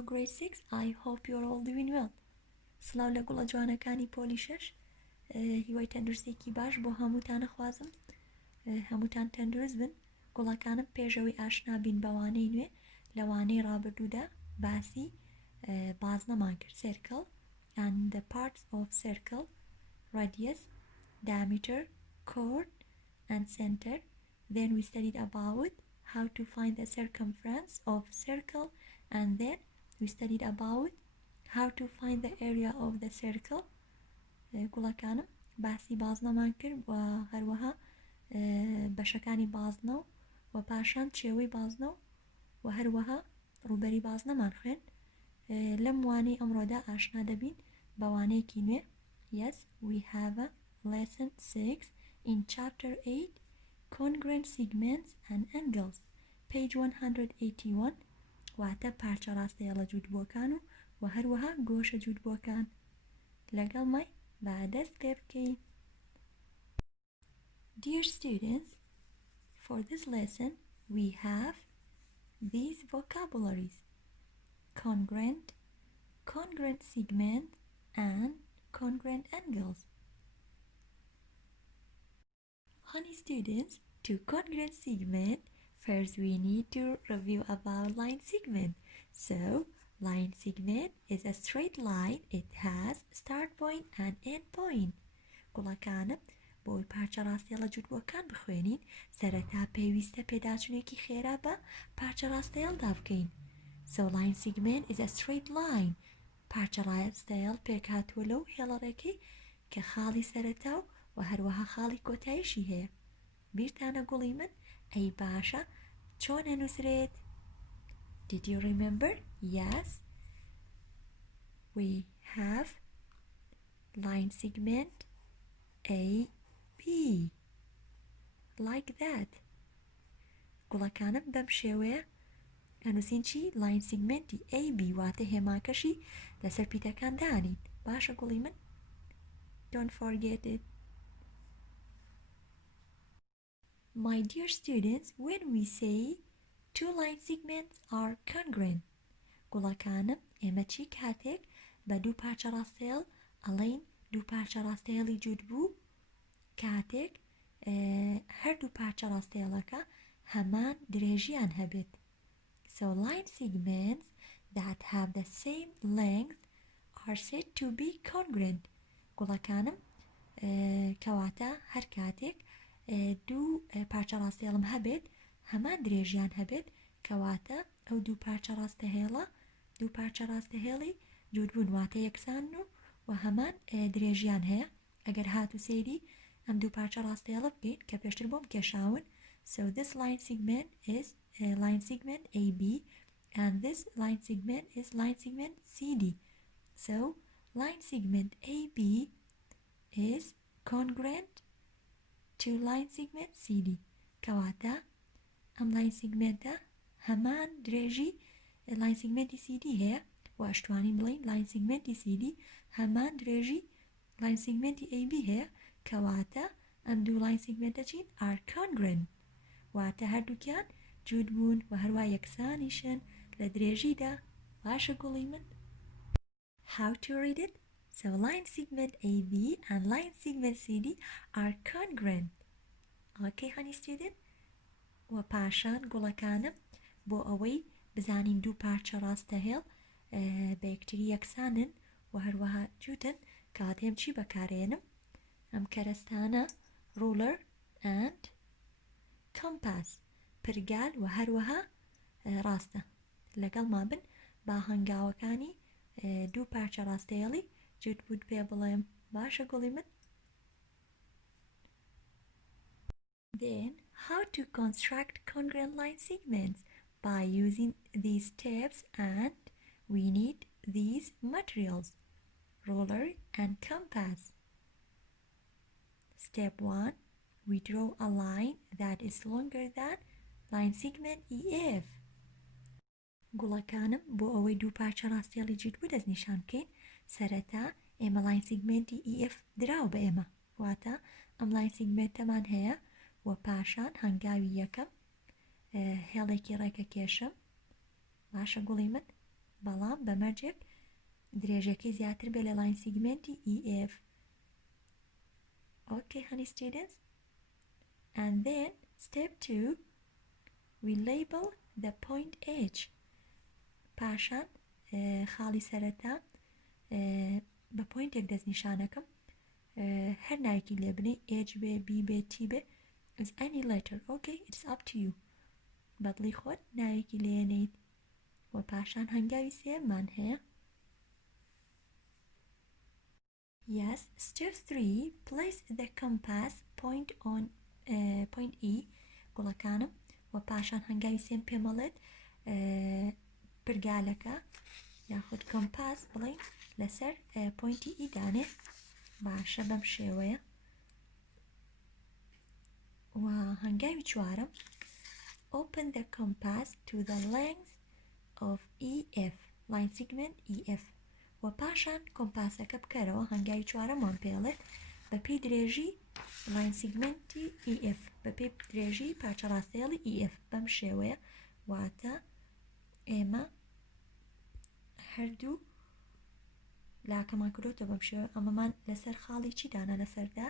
Hello grade 6, I hope you're all doing well. سڵاو لە گوڵە جوانەکانی پۆلی 6 هیوای تەندروستێکی باش بۆ هەمووتان ئەخوازم هەمووتان تەندروست بن گوڵەکانم پێشەوەی ئاشنا بین بەوانەی نوێ لەوانەی ڕابردوودا باسی بازنەمان کرد circle and the parts of circle radius, diameter, chord and center. Then we studied about how to find the circumference of circle, and then we studied about how to find the area of the circle. گوڵەکانم باسی بازنەمان کرد و هەروەها بەشەکانی بازنە و پاشان چێوەی بازنە و هەروەها ڕوبەری بازنەمان خوێن لەم وانەی ئەمڕۆدا ئاشنا دەبین بەوانەیەکی نوێ. Yes, we have a lesson 6 in chapter 8 Congruent Segments and Angles, page 181. واتە پارچە ڕاستەیەڵە جووتبووەکان و هەروەها گۆشە جووتبووەکان لەگەڵمای بادەست پێ بکەین. Dear students, for this lesson we have these vocabularies: congruent, congruent segment and congruent angles. Honey students, to congruent segment, first we need to review about line segment. So line segment is a straight line. It has start point and end point. گوڵەکانم بۆی پارچە ڕاستەیەڵە جووتبووەکان بخوێنین سەرەتا پێویستە پێداچوونێکی خێرا بە پارچە ڕاستەیەڵدا بکەین. So line segment is a straight line. پارچە ڕاستەیەڵ پێکهاتووە لەو هێڵەڕێکەی کە خاڵی سەرەتا و هەروەها خاڵی کۆتاییشی هەیە. بیرتانە گوڵی من ئەی باشە چۆن ئەنووسرێت؟ Did you remember? Yes. We have line segment AB. Like that. گوڵەکانم بەم شێوەیە ئەنووسین چی؟ line segment AB واتە هێماکەشی لەسەر پیتەکان دانین. باشە گوڵی من؟ Don't forget it. My dear students, when we say two line segments are congruent, گوڵەکانم ئێمە چی کاتێک بە دوو پارچە ڕاستەیەڵ ئەڵێین دوو پارچە ڕاستەیەڵی جووت بوو کاتێک هەردوو پارچە ڕاستەیەڵەکە هەمان درێژیان هەبێت. So line segments that have the same length are said to be congruent. گوڵەکانم کەواتە هەر کاتێک دوو پارچە ڕاستەیەڵم هەبێت هەمان درێژیان هەبێت کەواتە ئەو دوو پارچە ڕاستەهێڵە دوو پارچە ڕاستەهێڵی جووتبوون واتە یەکسان و هەمان درێژیان هەیە. ئەگەر هاتو سێری ئەم دوو پارچە ڕاستەیەڵە بگەین کە پێشتر بۆم کێشاون. So this line segment is line segment AB and this line segment is line segment CD. So line segment AB is congruent to line segment CD. کەواتە ئەم line segmentە هەمان درێژی line segment CD هەیە و ئەشتوانین بڵین line segment CD هەمان درێژی line segment AB هەیە کەواتە ئەم دوو line segmentە چین؟ are congruent واتە هەردووکیان جووت بوون و هەروە یەکسانیشن لە درێژیدا. باشە گوڵی من؟ How to read it? So line segment AB and line segment CD are congruent. Okay, honey student? و پاشان گوڵەکانم بۆ ئەوەی بزانین دوو پارچە ڕاستەهێڵ بە یەکتری یەکسانن و هەروەها جووتن کاتێم چی بەکارێنم؟ ئەم کەرەستانە ruler and compass پرگال و هەروەها ڕاستە لەگەڵ مابن با هەنگاوەکانی دوو پارچە ڕاستەیەڵی جووت بوون پێ بڵێم. باشە گوڵی من؟ Then how to construct congruent line segments? By using these steps, and we need these materials: ruler and compass. Step 1, we draw a line that is longer than line segment EF. گوڵەکانم بۆ ئەوەی دوو پارچە ڕاستەیەڵی جووت بوو دەستنیشان بکەین سەرەتا ئێمە line segment EF دراو بە ئێمە واتە ئەم line segmentەمان هەیە و پاشان هەنگاوی یەکەم هێڵێکی ڕێکە کێشم. باشە گوڵی من؟ بەڵام بەمەرجێک درێژەکەی زیاتر بێ لە لاین سیگمنتی EF. Okay, honey students? And then step 2, we label the point H. پاشان خاڵی سەرەتا بە پوینتێک دەستنیشانەکەم هەر ناوێکی لێ بنێ H بێ B بێ T بێ is any letter. Okay, it's up to you. بەدڵی خۆت ناوێکی لێنیت و پاشان هەنگاوی سێمان هەیە. Yes, step 3, place the compass point on point E. گوڵەکانم و پاشان هەنگاوی سێم پێمەڵێت پرگالەکە یاخود کۆمپاس بڵێ لەسەر پوینتی ئی دانێ. باشە بەم شێوەیە. و هەنگاوی چوارم open the compass to the length of EF, line segment EF. و پاشان کۆمپاسەکە بکەرەوە هەنگاوی چوارەمان پێڵێت بە پێی درێژی لاین سیگمنتی EF، بە پێی درێژی پارچە ڕاستەیەڵی EF. بەم شێوەیە واتە ئێمە هەردوو لاکەمان کردوتە بەم شێوە. ئەمەمان لەسەر خاڵی چی دانا؟ لەسەردا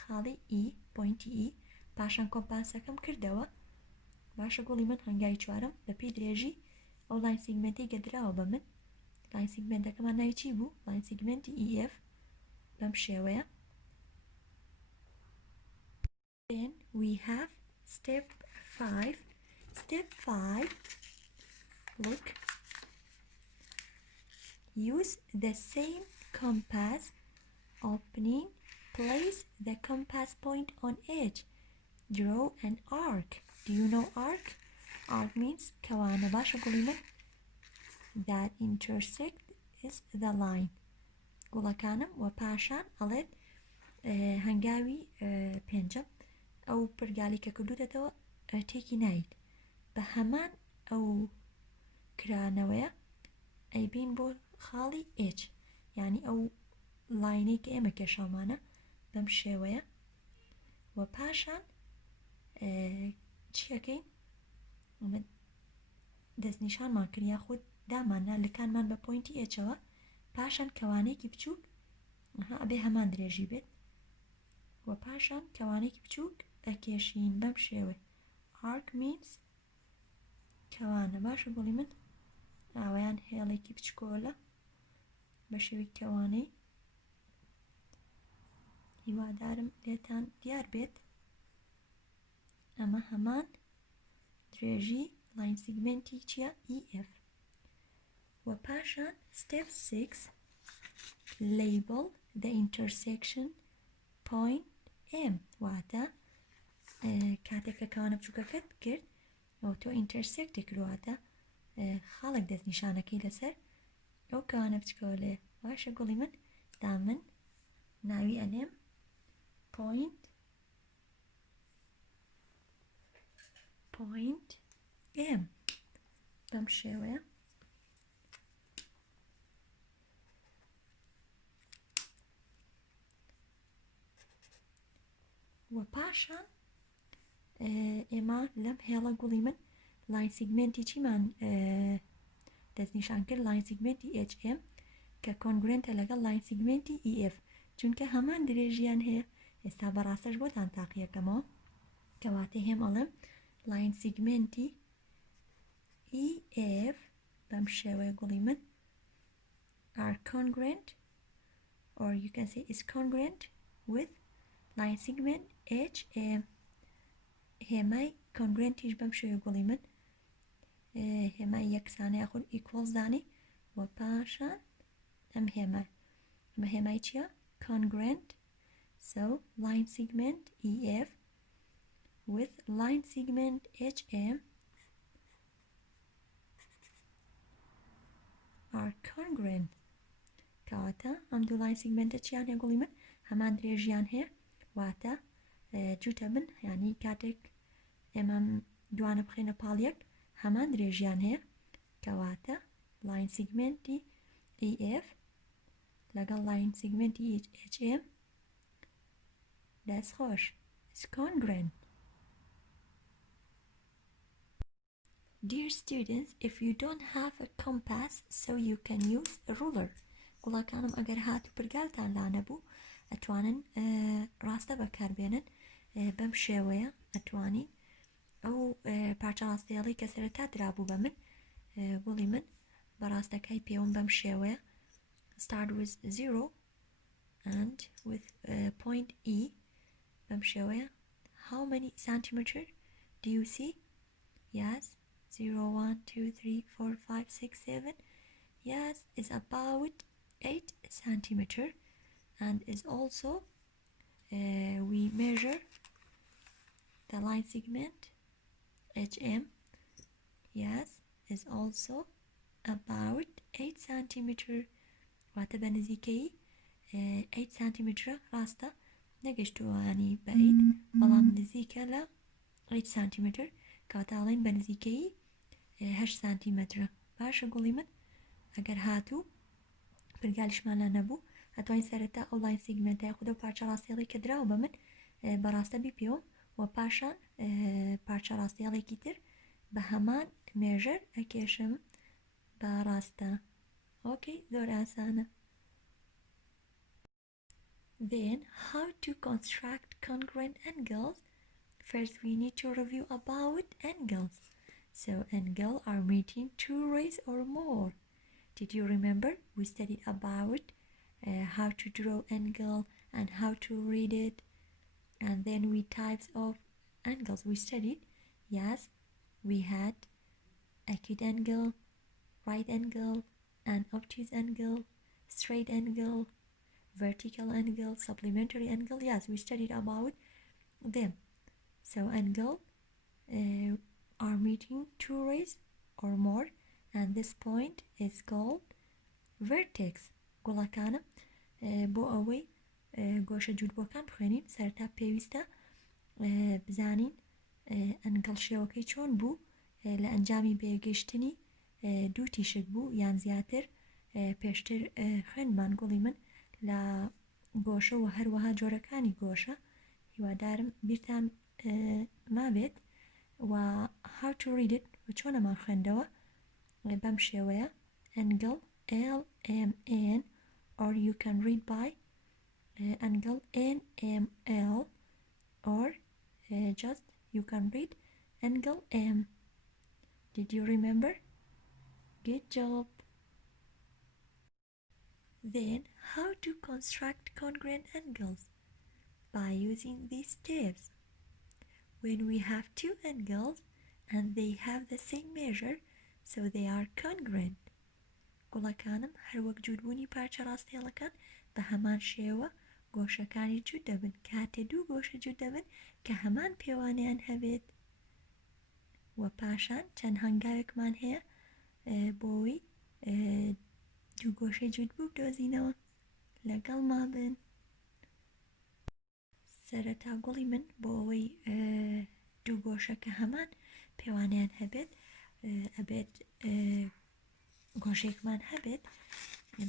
خاڵی E، پوینتی E. پاشان کۆمپاسەکەم کردەوە. باشە گوڵی من هەنگاوی چوارم بە پێی درێژی ئەو لاین سیگمنتی گەدراوە بە من. لاین سیگمنتەکەمان ناوی چی بوو؟ لاین سیگمنتی EF. بەم شێوەیە. Then we have step 5. Step 5, look, use the same compass opening, place the compass point on edge, draw an arc. Do you know arc? Arc means کەوانە. باشە گوڵی من that intersect is the line. گوڵەکانم و پاشان ئەڵێت هەنگاوی پێنجەم ئەو پرگالی کە کردوتەوە تێکی نایت بە هەمان ئەو کرانەوەیە ئەیبین بۆ خاڵی H، یعنی ئەو لاینەی کە ئێمە کێشامانە. بەم شێوەیە و پاشان چیەکەین؟ ئەمە دەستنیشانمان کرد یاخود دامانە لکانمان بە پوینتی Hەوە. پاشان کەوانەیەکی بچووک ئەبێ هەمان درێژی بێت و پاشان کەوانەیەکی بچووک ئەکێشین بەم شێوەیە. arc means کەوانە. باشە گوڵی من ئاوایان هێڵێکی بچکۆلە بە شێوی کەوانەی. هیوادارم لێتان دیار بێت. ئەمە هەمان درێژی لاین سیگمنتی چیە؟ EF. و پاشان step 6, label the intersection point M. واتە کاتێک کە کەوانە بچووکەکەت کرد ئەو تۆ ئینتەرسێکتی کردواتە خاڵێک دەستنیشانەکەی لەسەر ئەو کەوانە بچکەوە لێ. باشە گوڵی من دا من ناوی ئەنێم point M. بەم شێوەیە. و پاشان ئێمە لەم هێڵە گوڵی من لاین سیگمنتی چیمان دەستنیشان کرد؟ لاین سیگمنتی HM کە کۆنگرنتە لەگەڵ لاین سیگمنتی EF، چونکە هەمان درێژیان هەیە. ئێستا بەڕاستەش بۆتان تاقیەکەمەوە کەواتە هێم ئەڵێم لاین سیگمنتی EF بەم شێوەیە گوڵی من are congruent, or you can say is congruent with line segment HM. هێمای congruentiش بەم شێوەیە گوڵی من هێمای یەکسانە یاخود equals دانی و پاشان ئەم هێمای چییە؟ congruent. So line segment EF with line segment HM are congruent. کەواتە ئەم دوو لاین سیگمنتە چیان هەیە گوڵی من؟ هەمان درێژیان هەیە. واتە جوتە بن، یعنی کاتێک ئێمە دوانە بخێنە پاڵیەک هەمان درێژیان هەیە. کەواتە لاین سیگمنتی EF لەگەڵ لاین سیگمنتی HM دەستخۆش is congruent. Dear students, if you don't have a compass, so you can use a ruler. گوڵاکانم ئەگەر هات و پرگالتان لا نەبوو ئەتوانن ڕاستە بەکاربێنن بەم شێوەیە ئەتوانین ئەو پارچە ڕاستەیەڵی کە سەرەتا درابوو بە من گوڵی من بەڕاستەکەی پێوم بەم شێوەیە start with 0 and with point E بەم شێوەیە how many centimeter do you see? Yes, 0, 1, 2, 3, 4, 5, 6, 7. Yes, it's about 8 centimeter and is also we measure the line segment HM. Yes, is also about 8 centimeter. واتە بە نزیکەی 8 centimeter ڕاستە نەگەشتوانی بە 8 بەڵام نزیکە لە 8 centimeter کاتاڵین بە نزیکەی 8 سانتیمەترە. باشە گوڵی من ئەگەر هاتوو پرگالیشمان لە نەبوو ئەتوانین سەرەتا ئەو لاین سیگمنتای خودە و پارچە ڕاستیەڵی کە دراوە بە من بەڕاستە بیپێوم و پاشان پارچە ڕاستیەڵێکی تر بە هەمان مێژەر ئەکێشم بە ڕاستە. ئۆکەی زۆر ئاسانە. Then how to construct congruent angles? First we need to review about angles. So angles are meeting two rays or more. Did you remember? We studied about how to draw angle and how to read it. And then we types of angles we studied. Yes, we had acute angle, right angle, an obtuse angle, straight angle, vertical angle, supplementary angle. Yes, we studied about them. So angle are meeting two rays or more, and this point is called vertex. گوڵەکانم بۆ ئەوەی گۆشە جوودبووەکان بخوێنین سەرتا پێویستە بزانین ئەنگڵ شێوەکەی چۆن بوو لە ئەنجامی بێگەشتنی دوو تیشک بوو یان زیاتر پێشتر خوێنمان گوڵی من لە گۆشە و هەروەها جۆرەکانی گۆشە هیوادارم بیرتان مابێت و how to read it و چۆنەمان خوێندەوە بەم شێوەیە angle LMN or you can read by angle NML or just you can read angle M. Did you remember? Good job. Then how to construct congruent angles? By using these steps. When we have two angles and they have the same measure, so they are congruent. گوڵەکانم هەروەک جوودبوونی پارچە ڕاستیەڵەکان بە هەمان شێوە گۆشەکانی جوود دەبن کاتێ دوو گۆشە جوود دەبن کە هەمان پێوانیان هەبێت و پاشان چەند هەنگاوێکمان هەیە بۆەوەی دوو گۆشەی جوودبوو بدۆزینەوە لەگەڵ مابن. سەرەتا گوڵی من بۆ ئەوەی دوو گۆشەکە هەمان پێوانیان هەبێت ئەبێت گۆشێکمان هەبێت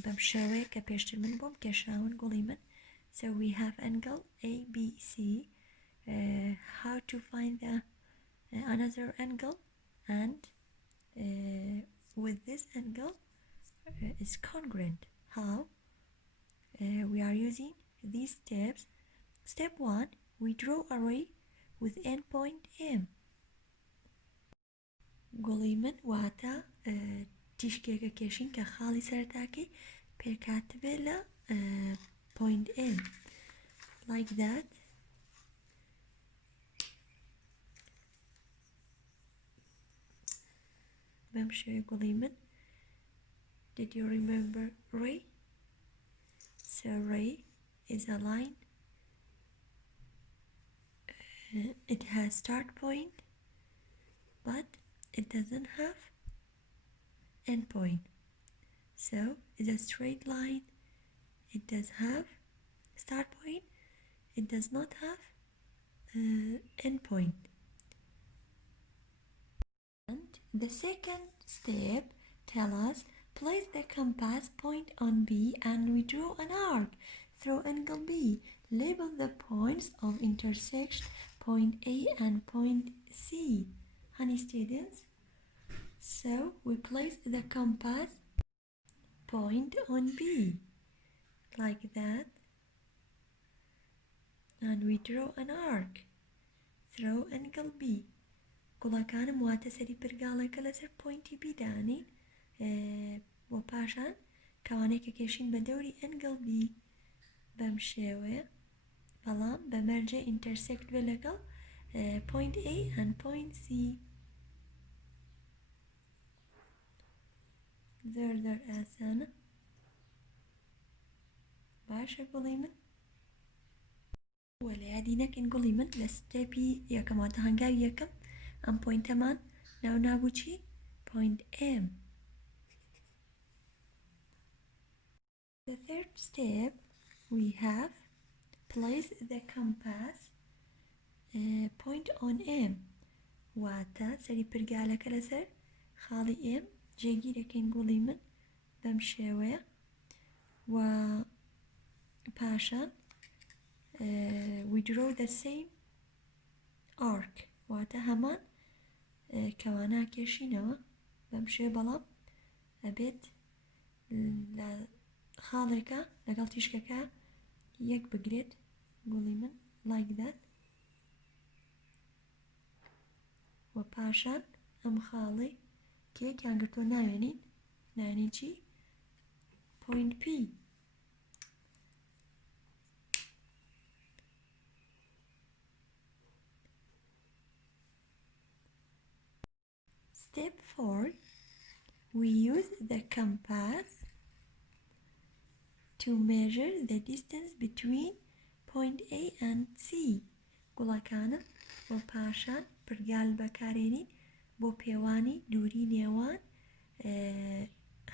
بەم شێوەیە کە پێشتر من بۆم کێشاون گوڵی من. So we have angle ABC. How to find the another angle and with this angle is congruent. How? We are using these steps. Step 1, we draw a ray with endpoint M. گوڵی من واتە تیشکێکە کێشین کە خاڵی سەرتاکەی پێکاتبێ لە point M like that. بەم شێوەیە گوڵی من. Did you remember ray? So ray is a line. It has start point but it doesn't have end point. So it's a straight line. It does have start point. It does not have end point. And the second step tell us place the compass point on B and we draw an arc through angle B. Label the points of intersection point A and point C. Honey students, So we place the compass point on B like that, and we draw an arc through angle B. گوڵەکانم واتە سەری پرگاڵەکە لەسەر پۆینتی B دانین بۆ پاشان کەوانەی کە کێشین بە دەوری ئەنگڵ B بەم شێوەیە، بەڵام بە مەرجە ئینتەرسێکت بێ لەگەڵ point A and point C. زۆر ئاسانە. باشە گوڵی من، وە لە یادی نەکەین گوڵی من لە ستێپی یەکەم واتە هەنگاوی یەکەم ئەم پۆینتەمان ناو نابوو چی؟ point M. The third step we have place the compass point on M. واتە سەری پرگالەکە لەسەر خاڵی M جێگیرەکەین گوڵی من بەم شێوەیە، و پاشان we draw the same arc واتە هەمان کەوانە کێشینەوە بەم شێوە، بەڵام ئەبێت لە خاڵێکە لەگەڵ تیشکەکە یەک بگرێت گوڵی من like that، و پاشان ئەم خاڵی کێکیان گرتۆ ناوێنین چی؟ point P. Step 4, we use the compass to measure the distance between point A and C. گوڵەکانم بۆ پاشان پرگال بەکارێنین بۆ پێوانی دووری نێوان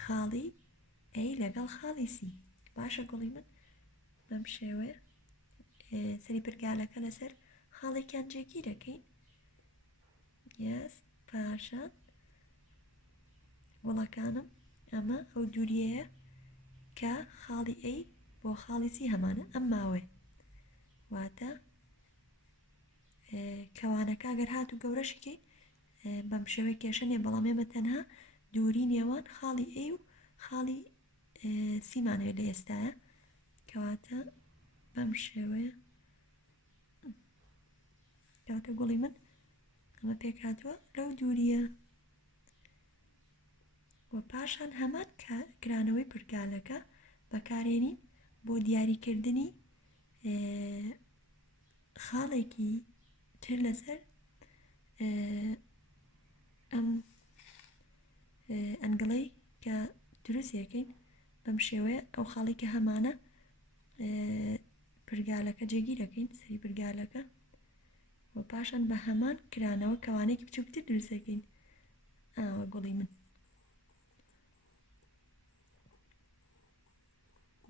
خاڵی A لەگەڵ خاڵی C. باشە گوڵی من، بەم شێوەیە سەری پرگالەکە لەسەر خاڵێکیان جێگیرەکەین. پاشان گوڵەکانم ئەمە ئەو دووریەیە کە خاڵی A بۆ خاڵی C هەمانە ئەم ماوەیە، واتە کەوانەکە ئەگەر هاتوو گەورەشیکەین بەم شێوەیە کێشە نیە، بەڵام ئێمە تەنها دووری نێوان خاڵی A و خاڵی C مانەوێ لە ئێستایە، کەواتە بەم شێوەیە کەواتە گوڵی من ئەمە پێکهاتووە لەو دووریە، و پاشان هەمان گرانەوەی پرگالەکە بەکارێنین بۆ دیاریکردنی خاڵێکی تر لەسەر ئەم ئەنگڵەی کە دروستیەکەین بەم شێوەیە ئەو خاڵی کە هەمانە پرگالەکە جێگیرەکەین سەری پرگالەکە، و پاشان بە هەمان کرانەوە کەوانێکی بچووکتر دروستەکەین. ئاوە گوڵی من،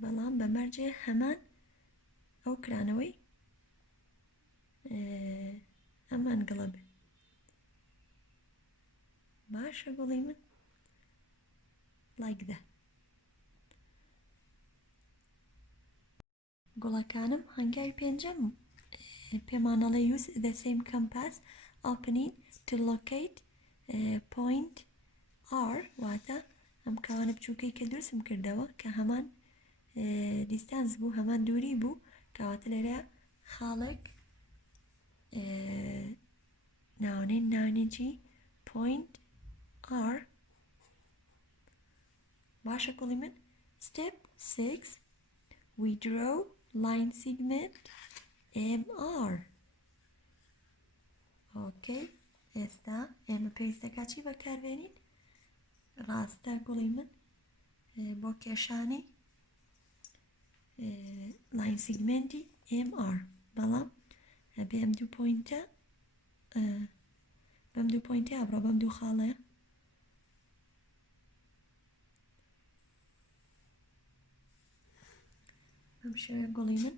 بەڵام بە مەرجێ هەمان ئەو کرانەوەی ئەم ئەنگڵە بێ. باشە گوڵی من، like that. گوڵەکانم هەنگاوی پێنجەم پێمانەڵێ use the same compass opening to locate point R، واتە ئەم کەوانە بچووکەی کە دروستم کردەوە کە هەمان دیستانس بوو، هەمان دووری بوو، کەواتە لێرە خاڵێک ناوێنین point R. باشە گوڵی من. Step 6, we draw line segment MR. Okay, ئێستا ئێمە پێویستەکە چی بەکاربێنین؟ ڕاستە گوڵی من، بۆ کێشانی لاین سیگمنتی MR، بەڵام ئەبێ ئەم دوو پۆینتە بەم دوو پۆینتە ئابڕۆ بەم دوو خاڵەیە. بەم شێوەیە گوڵی من،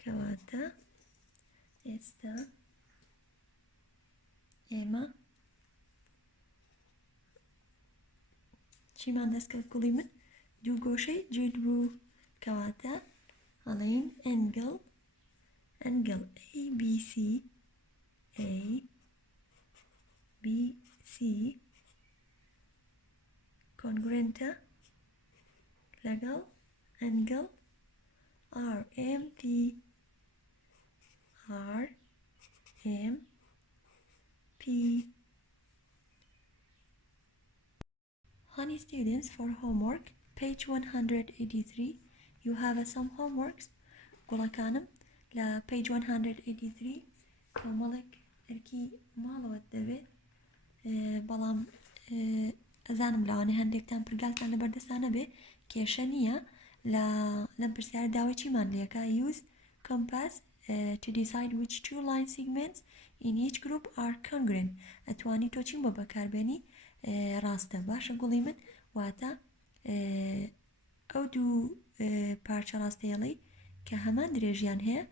کەواتە ئێستا ئێمە چیمان دەستکەوت گوڵی من؟ دوو گۆشەی جوت بوو، کەواتە هەڵێین ئەنگڵ ABC congruent لەگەڵ angle RMP Honey students, for homework, page 183, you have some homeworks. گوڵەکانم لە page 183 کۆمەڵێک ئەرکی ماڵەوەت دەبێت بەڵام ئەزانم لەوانەیە هەندێکتان پرگالتان لەبەردەستانە بێ کێشە نییە لەم پرسیارە داوای چیمان لێکە use compass to decide which two line segments in each group are congruent. ئەتوانی تۆ چیم بۆ بەکاربێنی ڕاستە باشە گوڵی من واتە ئەو دوو پارچە ڕاستەیەڵی کە هەمان درێژیان هەیە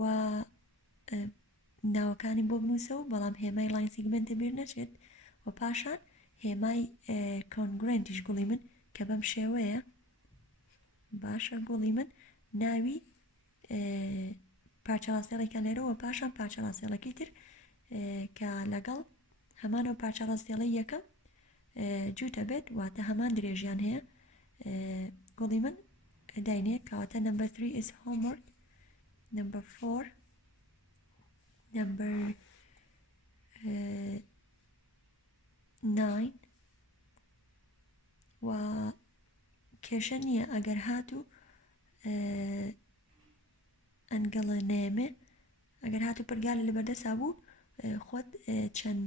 و ناوەکانی بۆ بنووسەوە بەڵام هێمای لاین سیگمنتە بیر نەچێت و پاشان هێمای کۆنگرنتیش گوڵی من کە بەم شێوەیە باشە گوڵی من ناوی پارچە ڕاستێڵێکە لێرەوە پاشان پارچە ڕاستێڵەکەی تر کە لەگەڵ هەمانەوە پارچە ڕاستێڵەی یەکەم جوتە بێت واتە هەمان درێژیان هەیە گوڵی من داینێ کەواتە number 3 is homework number 4 number 9 و کێشە نییە ئەگەر هاتوو ئەنگڵە نێمێ ئەگەر هاتوو پرگالە لەبەردەسا بوو خۆت چەند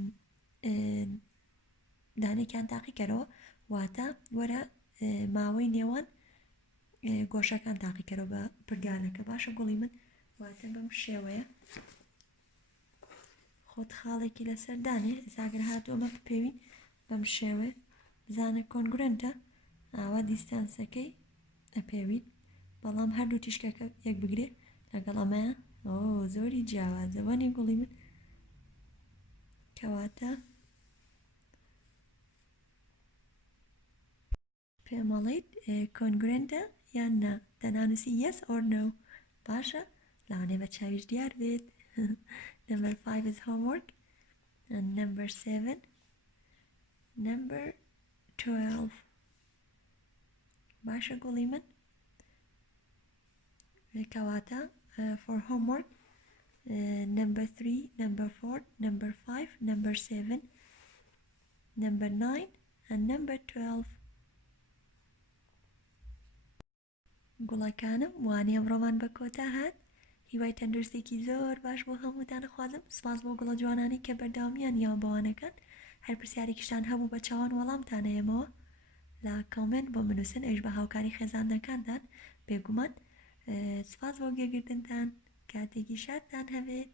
دانێکیان تاقیکەرەوە واتە وەرە ماوەی نێوان گۆشەکان تاقیکەرەوە بە پرگالەکە باشە گوڵی من واتە بەم شێوەیە خۆت خاڵێکی لەسەردانێ ئێساگەر هاتووە ئەمە بپێوین بەم شێوە بزانە کۆنگرنتە ئاوا دیستانسەکەی ئەپێویت بەڵام هەردوو تیشکەکە یەک بگرێ لەگەڵ ئەمەیە زۆری جیاوازەوەنی گوڵی من کەواتە پێمەڵیت کۆنگرنتە یان نا دەنانووسی yes or no باشە لاانێ بە چاویش دیار بێت number 5 is homework and number 7 number 12 باشە گوڵی من کەواتە for homework number 3 number 4 number 5 number 7 number 9 and number 12 گوڵەکانم وانێ ئەمڕۆمان بە کۆتا هات هیوای تەندروستێکی زۆر باش بۆ هەمووتان خوازم سپاس بۆ گوڵە جوانانی کە بەرداوامیان یاوە بەوانەکان هەر پرسیارێکیشتان هەبوو بە چاوان وەڵامتانەیەمەوە لە کۆمنت بۆ منووسن ئەویش بە هاوکاری خێزاندنەکانتان بێگومان سپاس بۆ گوێگرتنتان کاتێکی شادتان هەبێت